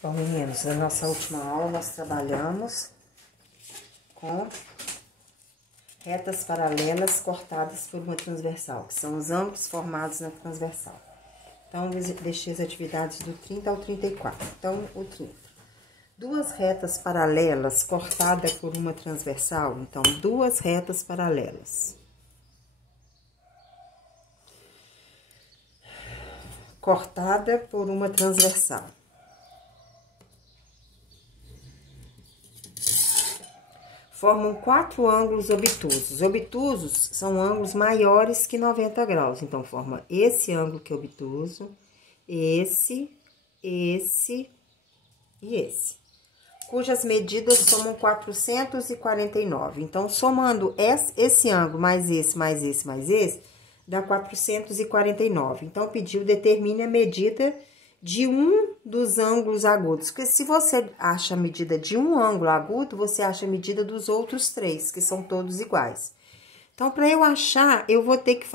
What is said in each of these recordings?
Bom, meninos, na nossa última aula nós trabalhamos com retas paralelas cortadas por uma transversal, que são os ângulos formados na transversal. Então, deixei as atividades do 30 ao 34. Então, o 30. Duas retas paralelas cortadas por uma transversal. Então, duas retas paralelas. Cortada por uma transversal. Formam quatro ângulos obtusos. Obtusos são ângulos maiores que 90 graus. Então, forma esse ângulo que é obtuso, esse e esse. Cujas medidas somam 449. Então, somando esse ângulo mais esse, dá 449. Então, pediu, determine a medida de um dos ângulos agudos. Porque se você acha a medida de um ângulo agudo, você acha a medida dos outros três, que são todos iguais. Então, para eu achar, eu vou ter que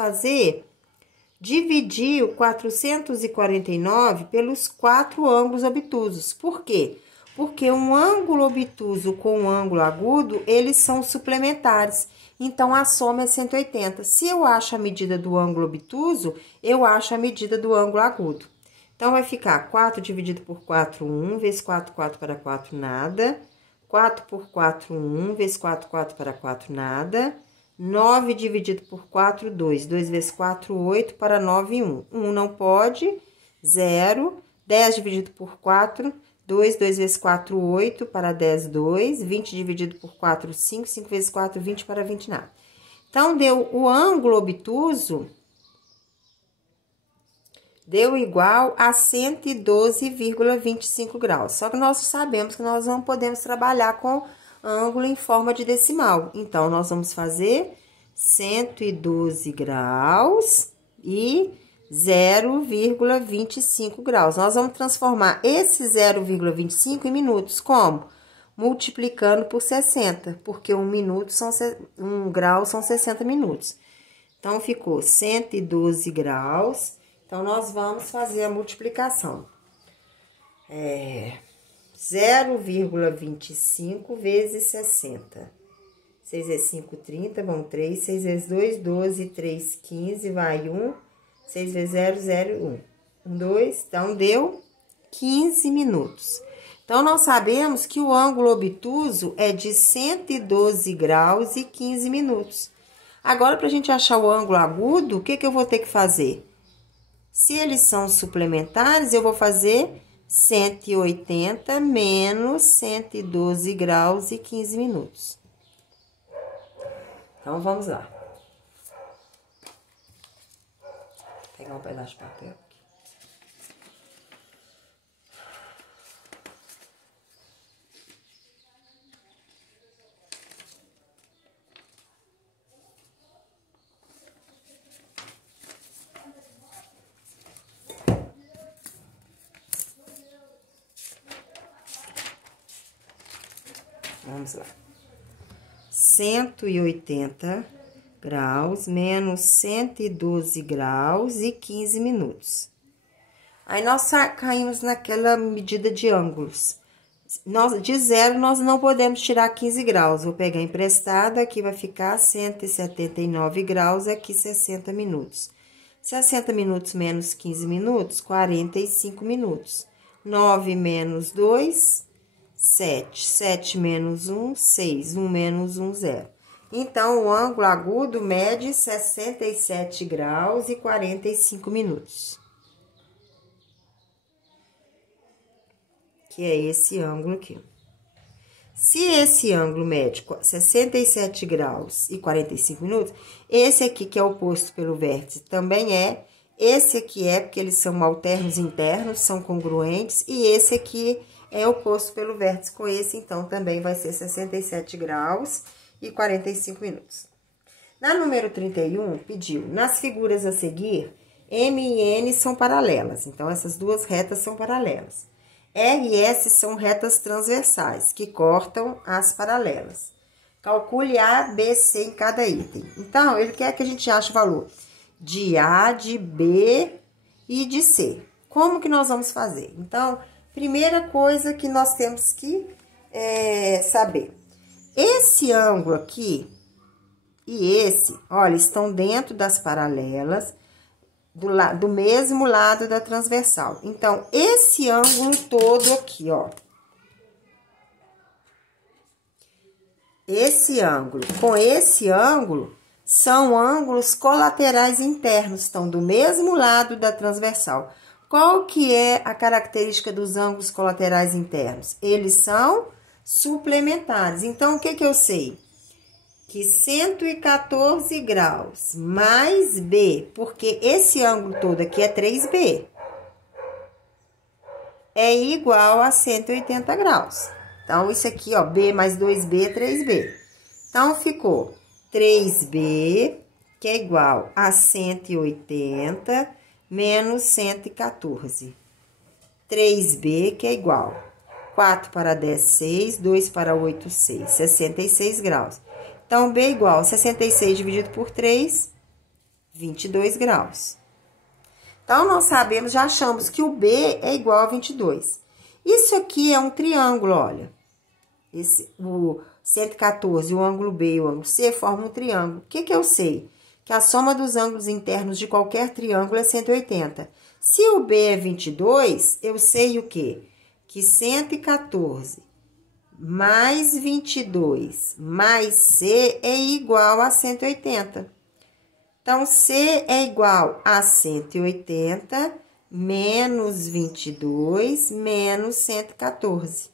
dividir o 449 pelos quatro ângulos obtusos. Por quê? Porque um ângulo obtuso com um ângulo agudo, eles são suplementares. Então, a soma é 180. Se eu acho a medida do ângulo obtuso, eu acho a medida do ângulo agudo. Então, vai ficar 4 dividido por 4, 1, vezes 4, 4 para 4, nada. 4 por 4, 1, vezes 4, 4 para 4, nada. 9 dividido por 4, 2. 2 vezes 4, 8, para 9, 1. 1 não pode, 0. 10 dividido por 4, 2. 2 vezes 4, 8, para 10, 2. 20 dividido por 4, 5. 5 vezes 4, 20, para 20, nada. Então, deu o ângulo obtuso... deu igual a 112,25 graus. Só que nós sabemos que nós não podemos trabalhar com ângulo em forma de decimal. Então, nós vamos fazer 112 graus e 0,25 graus. Nós vamos transformar esse 0,25 em minutos. Como? Multiplicando por 60, porque um grau são 60 minutos. Então, ficou 112 graus... Então, nós vamos fazer a multiplicação. 0,25 vezes 60. 6 vezes 5, 30, vão 3. 6 vezes 2, 12. 3, 15, vai 1. 6 vezes 0, 0, 1. 1, 2, então, deu 15 minutos. Então, nós sabemos que o ângulo obtuso é de 112 graus e 15 minutos. Agora, para a gente achar o ângulo agudo, o que eu vou ter que fazer? Se eles são suplementares, eu vou fazer 180 menos 112 graus e 15 minutos. Então, vamos lá. Vou pegar um pedaço de papel aqui. Vamos lá. 180 graus menos 112 graus e 15 minutos. Aí, nós caímos naquela medida de ângulos. De zero, nós não podemos tirar 15 graus. Vou pegar emprestado, aqui vai ficar 179 graus, aqui 60 minutos. 60 minutos menos 15 minutos, 45 minutos. 9 menos 2... 7. 7 menos 1, 6. 1 menos 1, 0. Então, o ângulo agudo mede 67 graus e 45 minutos. Que é esse ângulo aqui. Se esse ângulo mede 67 graus e 45 minutos, esse aqui, que é oposto pelo vértice, também é. Esse aqui é, porque eles são alternos internos, são congruentes. E esse aqui é oposto pelo vértice com esse, então, também vai ser 67 graus e 45 minutos. Na número 31, pediu, nas figuras a seguir, M e N são paralelas. Então, essas duas retas são paralelas. R e S são retas transversais, que cortam as paralelas. Calcule A, B, C em cada item. Então, ele quer que a gente ache o valor de A, de B e de C. Como que nós vamos fazer? Então, Primeira coisa que nós temos que saber. Esse ângulo aqui e esse, olha, estão dentro das paralelas do mesmo lado da transversal. Então, esse ângulo todo aqui, ó. Esse ângulo com esse ângulo são ângulos colaterais internos, estão do mesmo lado da transversal. Qual que é a característica dos ângulos colaterais internos? Eles são suplementares. Então, o que que eu sei? Que 114 graus mais B, porque esse ângulo todo aqui é 3B, é igual a 180 graus. Então, isso aqui, ó, B mais 2B é 3B. Então, ficou 3B, que é igual a 180 menos 114. 3B, que é igual 4 para 10, 6, 2 para 8, 6, 66 graus. Então, B é igual a 66 dividido por 3, 22 graus. Então, nós sabemos, já achamos que o B é igual a 22. Isso aqui é um triângulo, olha. O 114, o ângulo B e o ângulo C formam um triângulo. O que que eu sei? Que a soma dos ângulos internos de qualquer triângulo é 180. Se o B é 22, eu sei o quê? Que 114 mais 22 mais C é igual a 180. Então, C é igual a 180 menos 22 menos 114.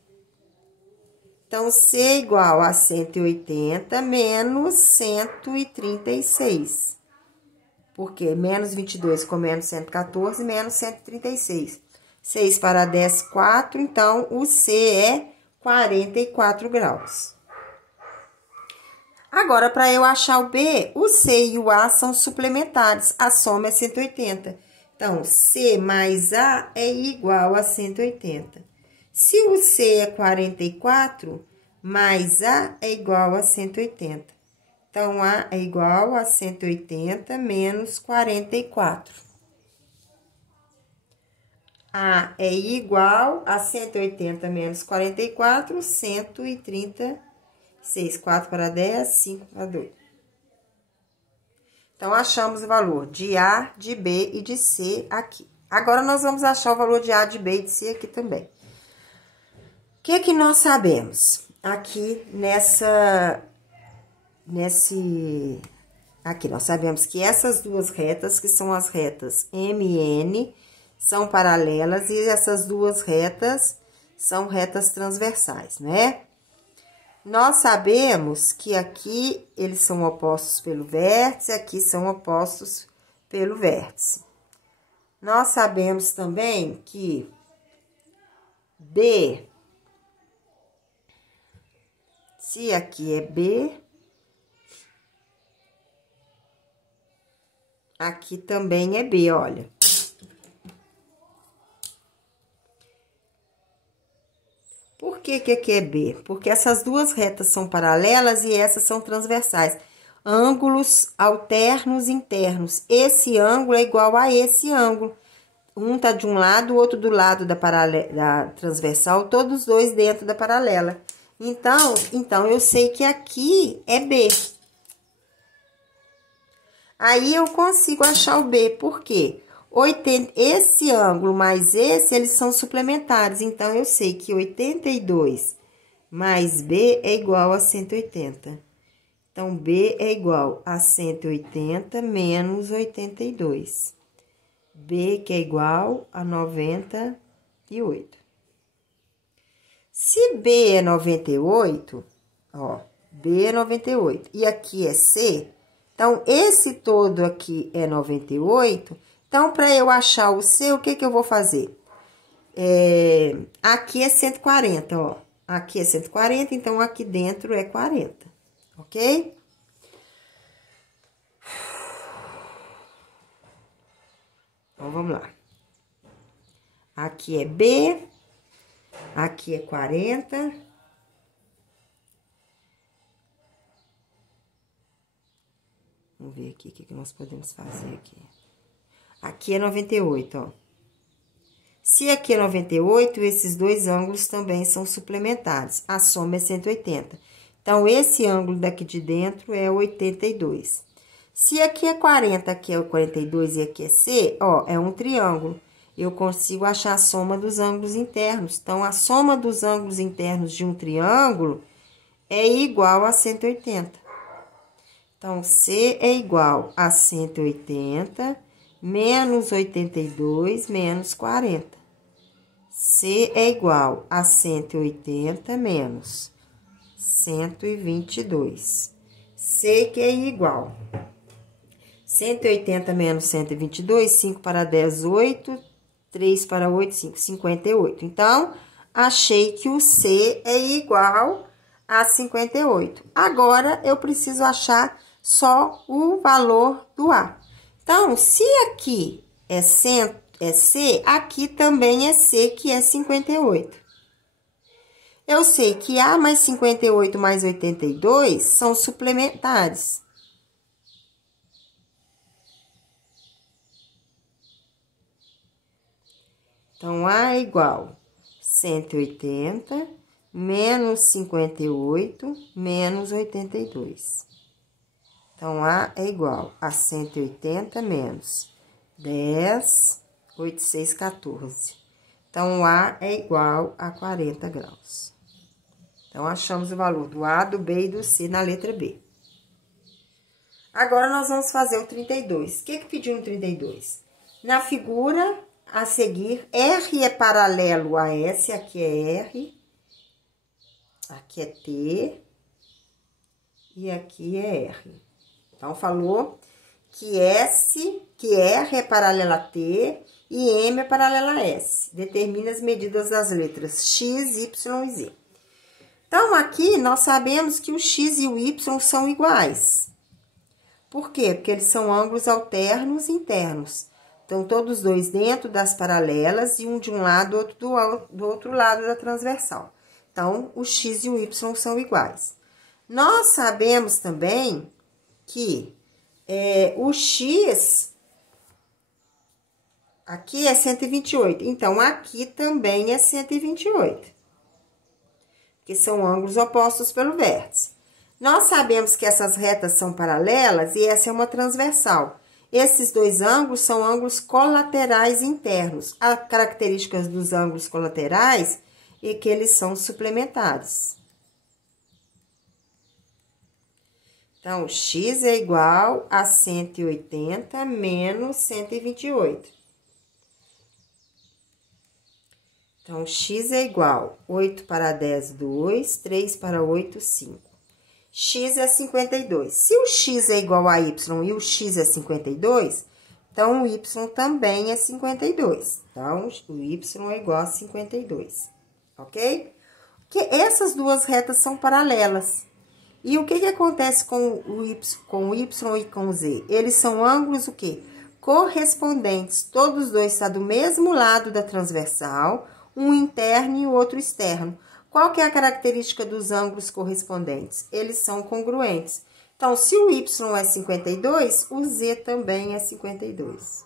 Então, C é igual a 180 menos 136. Porque menos 22 com menos 114, menos 136. 6 para 10, 4. Então, o C é 44 graus. Agora, para eu achar o B, o C e o A são suplementares. A soma é 180. Então, C mais A é igual a 180. Se o C é 44, mais A é igual a 180. Então, A é igual a 180 menos 44. A é igual a 180 menos 44, 136. 4 para 10, 5 para 2. Então, achamos o valor de A, de B e de C aqui. Agora, nós vamos achar o valor de A, de B e de C aqui também. O que que nós sabemos? Aqui aqui nós sabemos que essas duas retas, que são as retas MN, são paralelas e essas duas retas são retas transversais, né? Nós sabemos que aqui eles são opostos pelo vértice, aqui são opostos pelo vértice. Nós sabemos também que B, se aqui é B, aqui também é B, olha. Por que que aqui é B? Porque essas duas retas são paralelas e essas são transversais. Ângulos alternos internos. Esse ângulo é igual a esse ângulo. Um tá de um lado, o outro do lado da transversal, todos os dois dentro da paralela. Então, eu sei que aqui é B. Aí, eu consigo achar o B. Por quê? Esse ângulo mais esse, eles são suplementares. Então, eu sei que 82 mais B é igual a 180. Então, B é igual a 180 menos 82. B que é igual a 98. Se B é 98, ó, B é 98 e aqui é C, então, esse todo aqui é 98. Então, para eu achar o C, o que que eu vou fazer? Aqui é 140, ó. Aqui é 140, então aqui dentro é 40, ok? Então, vamos lá. Aqui é B, aqui é 40. Vamos ver aqui o que nós podemos fazer aqui. Aqui é 98, ó. Se aqui é 98, esses dois ângulos também são suplementares. A soma é 180. Então, esse ângulo daqui de dentro é 82. Se aqui é 40, aqui é o 42 e aqui é C, ó, é um triângulo. Eu consigo achar a soma dos ângulos internos. Então, a soma dos ângulos internos de um triângulo é igual a 180. Então, C é igual a 180 menos 82 menos 40. C é igual a 180 menos 122. C que é igual. 180 menos 122, 5 para 10, 8, 3 para 8, 5, 58. Então, achei que o C é igual a 58. Agora, eu preciso achar só o valor do A. Então, se aqui é C, aqui também é C, que é 58. Eu sei que A mais 58 mais 82 são suplementares. Então, A é igual a 180 menos 58 menos 82. Então, A é igual a 180 menos 10, 8, 6, 14. Então, o A é igual a 40 graus. Então, achamos o valor do A, do B e do C na letra B. Agora, nós vamos fazer o 32. O que pediu no 32? Na figura a seguir, R é paralelo a S, aqui é R, aqui é T e aqui é R. Então, falou que R é paralela a T e M é paralela a S. Determina as medidas das letras X, Y e Z. Então, aqui nós sabemos que o X e o Y são iguais. Por quê? Porque eles são ângulos alternos internos. Então, todos dois dentro das paralelas e um de um lado, outro do outro lado da transversal. Então, o X e o Y são iguais. Nós sabemos também que o X aqui é 128. Então, aqui também é 128. Que são ângulos opostos pelo vértice. Nós sabemos que essas retas são paralelas e essa é uma transversal. Esses dois ângulos são ângulos colaterais internos. As características dos ângulos colaterais é que eles são suplementares. Então, X é igual a 180 menos 128. Então, X é igual a 8 para 10, 2, 3 para 8, 5. X é 52. Se o X é igual a Y e o X é 52, então o Y também é 52. Então, o Y é igual a 52, ok? Porque essas duas retas são paralelas. E o que acontece com o Y e com o Z? Eles são ângulos o quê? Correspondentes. Todos os dois estão do mesmo lado da transversal, um interno e o outro externo. Qual que é a característica dos ângulos correspondentes? Eles são congruentes. Então, se o Y é 52, o Z também é 52.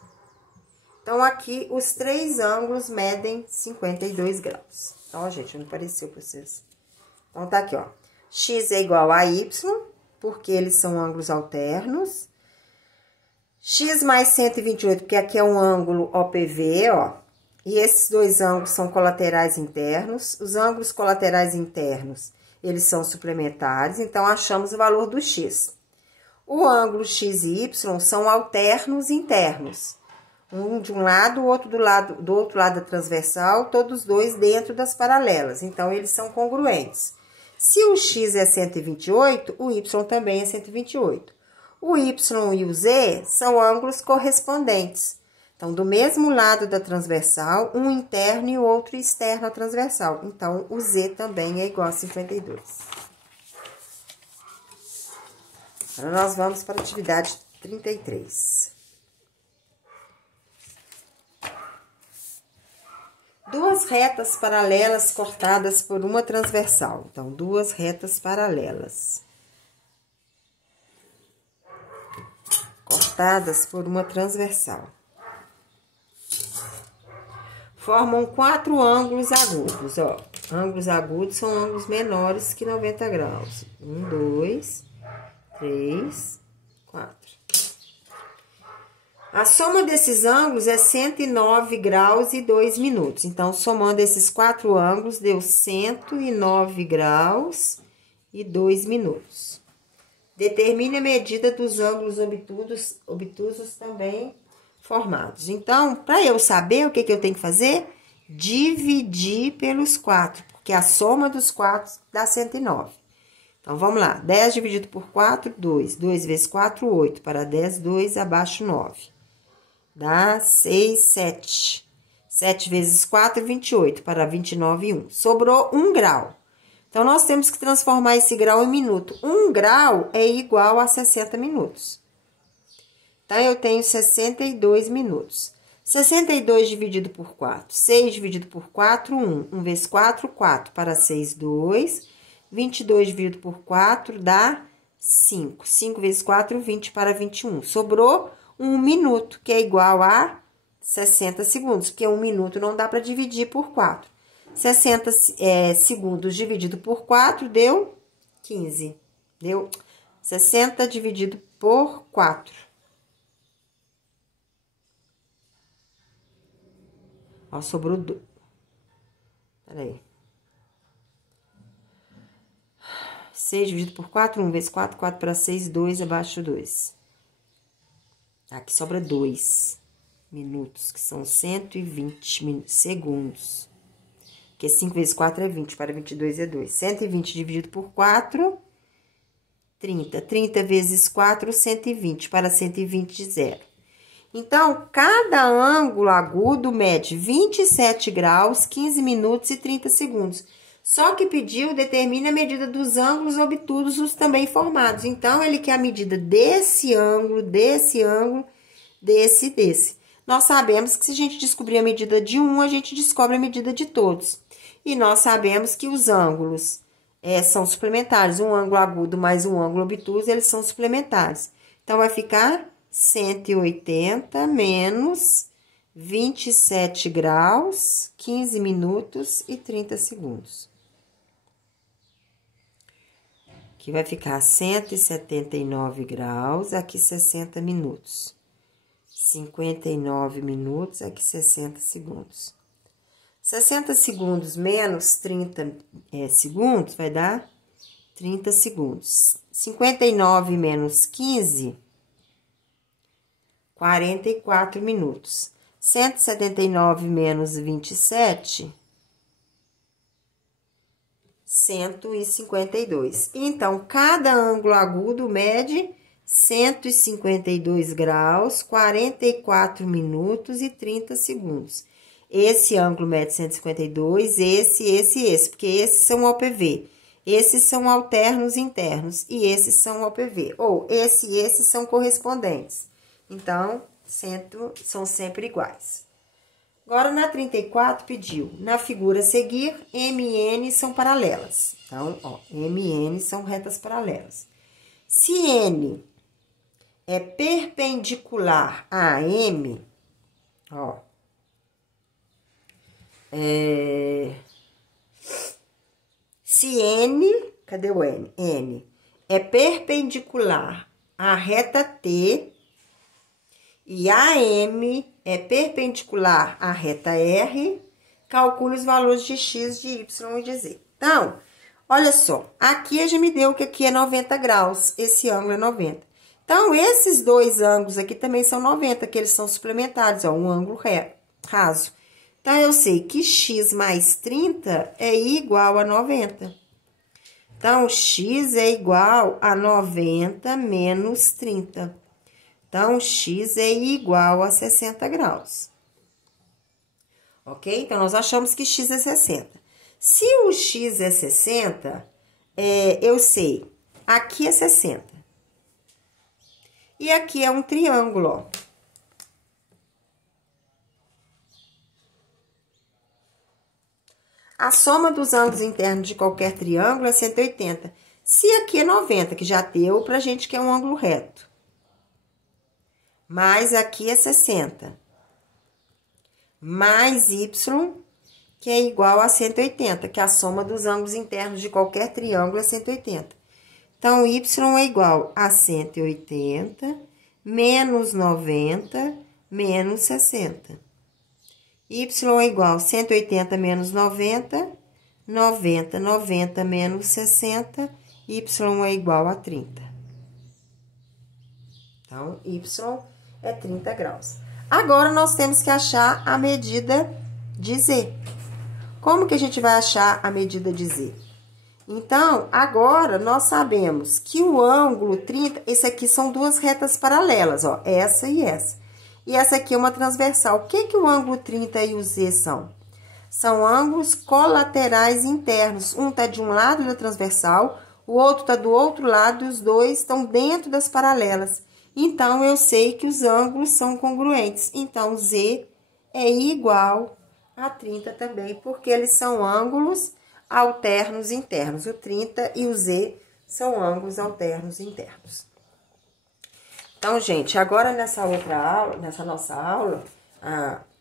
Então, aqui, os três ângulos medem 52 graus. Então, gente, não apareceu para vocês. Então, tá aqui, ó. X é igual a Y, porque eles são ângulos alternos. X mais 128, porque aqui é um ângulo OPV, ó. E esses dois ângulos são colaterais internos. Os ângulos colaterais internos, eles são suplementares, então achamos o valor do X. O ângulo X e Y são alternos internos. Um de um lado, o outro do outro lado da transversal, todos dois dentro das paralelas. Então, eles são congruentes. Se o X é 128, o Y também é 128. O Y e o Z são ângulos correspondentes. Então, do mesmo lado da transversal, um interno e o outro externo à transversal. Então, o Z também é igual a 52. Agora, nós vamos para a atividade 33. Duas retas paralelas cortadas por uma transversal. Então, duas retas paralelas. Cortadas por uma transversal. formam 4 ângulos agudos, ó. Ângulos agudos são ângulos menores que 90 graus. 1, 2, 3, 4. A soma desses ângulos é 109 graus e 2 minutos. Então, somando esses 4 ângulos, deu 109 graus e 2 minutos. Determine a medida dos ângulos obtusos também formados. Então, para eu saber o que eu tenho que fazer, dividir pelos 4, porque a soma dos 4 dá 109. Então, vamos lá. 10 dividido por 4, 2. 2 vezes 4, 8. Para 10, 2, abaixo 9. Dá 6, 7. 7 vezes 4, 28. Para 29, 1. Sobrou 1 grau. Então, nós temos que transformar esse grau em minuto. 1 grau é igual a 60 minutos. Então, eu tenho 62 minutos. 62 dividido por 4. 6 dividido por 4, 1. 1 vezes 4, 4. Para 6, 2. 22 dividido por 4 dá 5. 5 vezes 4, 20 para 21. Sobrou 1 minuto, que é igual a 60 segundos. Porque 1 minuto não dá para dividir por 4. 60 segundos dividido por 4 deu 15. Deu 60 dividido por 4. Ó, sobrou 2. Peraí. 6 dividido por 4, 1 vezes 4, 4 para 6, 2, abaixo 2. Aqui sobra 2 minutos, que são 120 segundos. Porque 5 vezes 4 é 20, para 22 é 2. 120 dividido por 4, 30. 30 vezes 4, 120, para 120, 0. Então, cada ângulo agudo mede 27 graus, 15 minutos e 30 segundos. Só que pediu, determine a medida dos ângulos obtusos também formados. Então, ele quer a medida desse ângulo, desse ângulo, desse. Nós sabemos que se a gente descobrir a medida de um, a gente descobre a medida de todos. E nós sabemos que os ângulos são suplementares. Um ângulo agudo mais um ângulo obtuso, eles são suplementares. Então, vai ficar 180 menos 27 graus, 15 minutos e 30 segundos. Aqui vai ficar 179 graus, aqui 60 minutos. 59 minutos, aqui 60 segundos. 60 segundos menos 30 segundos vai dar 30 segundos. 59 menos 15, 44 minutos. 179 menos 27, 152. Então, cada ângulo agudo mede 152 graus, 44 minutos e 30 segundos. Esse ângulo mede 152, esse, porque esses são OPV. Esses são alternos internos e esses são OPV. Ou esse e esse são correspondentes. Então, são sempre iguais. Agora, na 34, pediu, na figura a seguir, M e N são paralelas. Então, ó, M e N são retas paralelas. Se N é perpendicular a M, ó, se N, cadê o N? N é perpendicular à reta T e AM é perpendicular à reta R, calcule os valores de X, de Y e de Z. Então, olha só, aqui já me deu que aqui é 90 graus, esse ângulo é 90. Então, esses dois ângulos aqui também são 90, que eles são suplementares, ó, um ângulo raso. Então, eu sei que X mais 30 é igual a 90. Então, X é igual a 90 menos 30. Então, X é igual a 60 graus. Ok? Então, nós achamos que X é 60. Se o X é 60, eu sei, aqui é 60. E aqui é um triângulo, ó. A soma dos ângulos internos de qualquer triângulo é 180. Se aqui é 90, que já deu pra gente que é um ângulo reto. Mais aqui é 60. mais y, que é igual a 180, que a soma dos ângulos internos de qualquer triângulo é 180. Então, y é igual a 180 menos 90 menos 60. Y é igual a 180 menos 90, 90 menos 60, y é igual a 30. Então, y é 30 graus. Agora, nós temos que achar a medida de z. Como que a gente vai achar a medida de z? Então, agora, nós sabemos que o ângulo 30, esse aqui são duas retas paralelas, ó, essa e essa. E essa aqui é uma transversal. O que que o ângulo 30 e o z são? São ângulos colaterais internos. Um tá de um lado da transversal, o outro tá do outro lado, e os dois estão dentro das paralelas. Então, eu sei que os ângulos são congruentes. Então, z é igual a 30 também, porque eles são ângulos alternos internos. O 30 e o z são ângulos alternos internos. Então, gente, agora nessa outra aula, nessa nossa aula,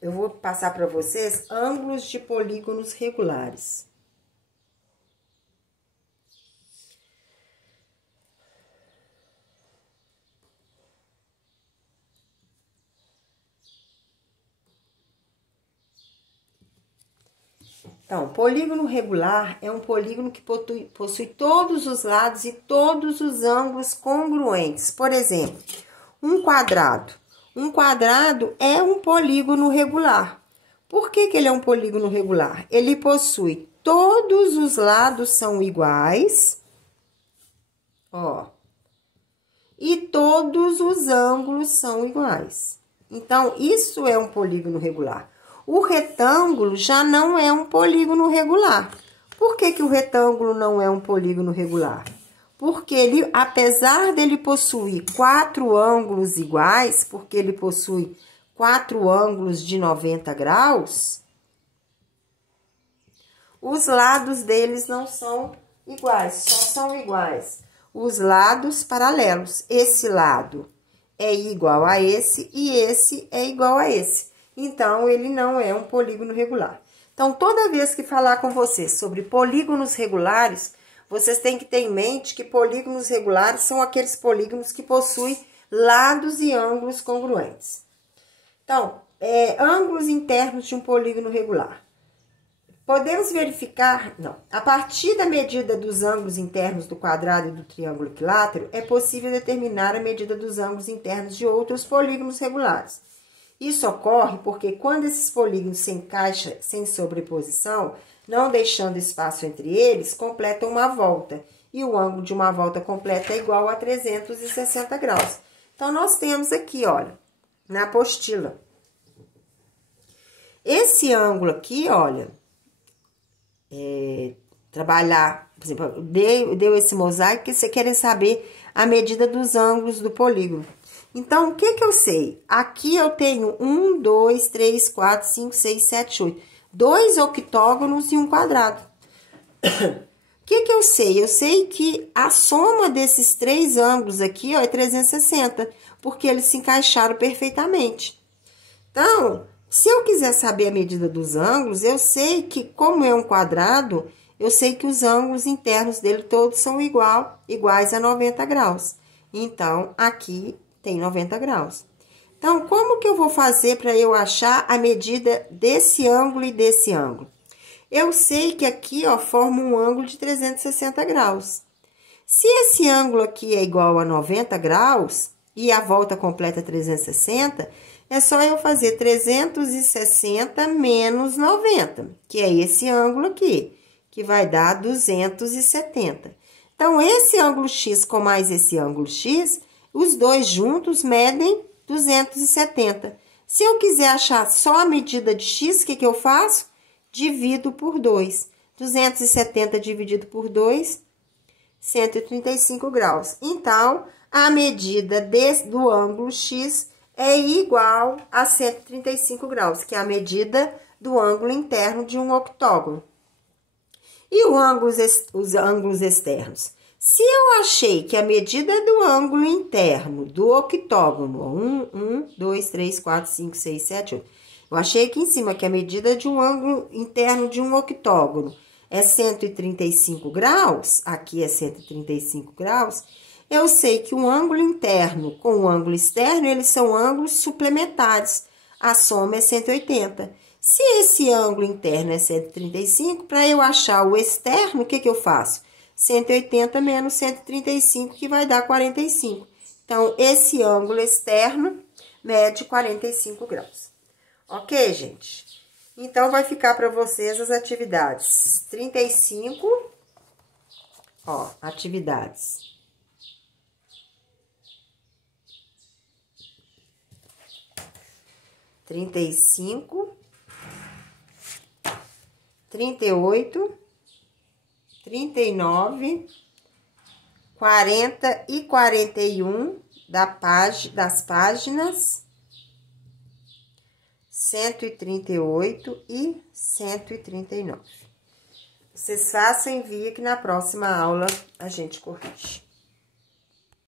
eu vou passar para vocês ângulos de polígonos regulares. Então, polígono regular é um polígono que possui todos os lados e todos os ângulos congruentes. Por exemplo, um quadrado. Um quadrado é um polígono regular. Por que que ele é um polígono regular? Ele possui todos os lados são iguais, ó, e todos os ângulos são iguais. Então, isso é um polígono regular. O retângulo já não é um polígono regular. Por que que o retângulo não é um polígono regular? Porque ele, apesar dele possuir 4 ângulos iguais, porque ele possui 4 ângulos de 90 graus, os lados deles não são iguais, só são iguais os lados paralelos. Esse lado é igual a esse e esse é igual a esse. Então, ele não é um polígono regular. Então, toda vez que falar com vocês sobre polígonos regulares, vocês têm que ter em mente que polígonos regulares são aqueles polígonos que possuem lados e ângulos congruentes. Então, ângulos internos de um polígono regular. Podemos verificar, a partir da medida dos ângulos internos do quadrado e do triângulo equilátero, é possível determinar a medida dos ângulos internos de outros polígonos regulares. Isso ocorre porque quando esses polígonos se encaixam sem sobreposição, não deixando espaço entre eles, completam uma volta. E o ângulo de uma volta completa é igual a 360 graus. Então, nós temos aqui, olha, na apostila. Esse ângulo aqui, olha, trabalhar, por exemplo, deu esse mosaico que você quer saber a medida dos ângulos do polígono. Então, o que que eu sei? Aqui eu tenho 1, 2, 3, 4, 5, 6, 7, 8. 2 octógonos e um quadrado. O que que eu sei? Eu sei que a soma desses 3 ângulos aqui, ó, é 360, porque eles se encaixaram perfeitamente. Então, se eu quiser saber a medida dos ângulos, eu sei que, como é um quadrado, eu sei que os ângulos internos dele todos são iguais a 90 graus. Então, aqui tem 90 graus. Então, como que eu vou fazer para eu achar a medida desse ângulo e desse ângulo? Eu sei que aqui, ó, forma um ângulo de 360 graus. Se esse ângulo aqui é igual a 90 graus e a volta completa é 360, é só eu fazer 360 menos 90, que é esse ângulo aqui, que vai dar 270. Então, esse ângulo x com mais esse ângulo x, os dois juntos medem 270. Se eu quiser achar só a medida de x, o que que eu faço? Divido por 2. 270 dividido por 2, 135 graus. Então, a medida do ângulo x é igual a 135 graus, que é a medida do ângulo interno de um octógono. E os ângulos externos? Se eu achei que a medida do ângulo interno do octógono, 1, 2, 3, 4, 5, 6, 7, 8, Eu achei aqui em cima que a medida de um ângulo interno de um octógono é 135 graus, aqui é 135 graus, eu sei que um ângulo interno com o ângulo externo, eles são ângulos suplementares. A soma é 180. Se esse ângulo interno é 135, para eu achar o externo, o que eu faço? 180 menos 135, que vai dar 45. Então, esse ângulo externo mede 45 graus. Ok, gente? Então, vai ficar para vocês as atividades 35, ó, atividades 35, 38, 39, 40 e 41 das páginas 138 e 139. Vocês façam e enviem que na próxima aula a gente corrige.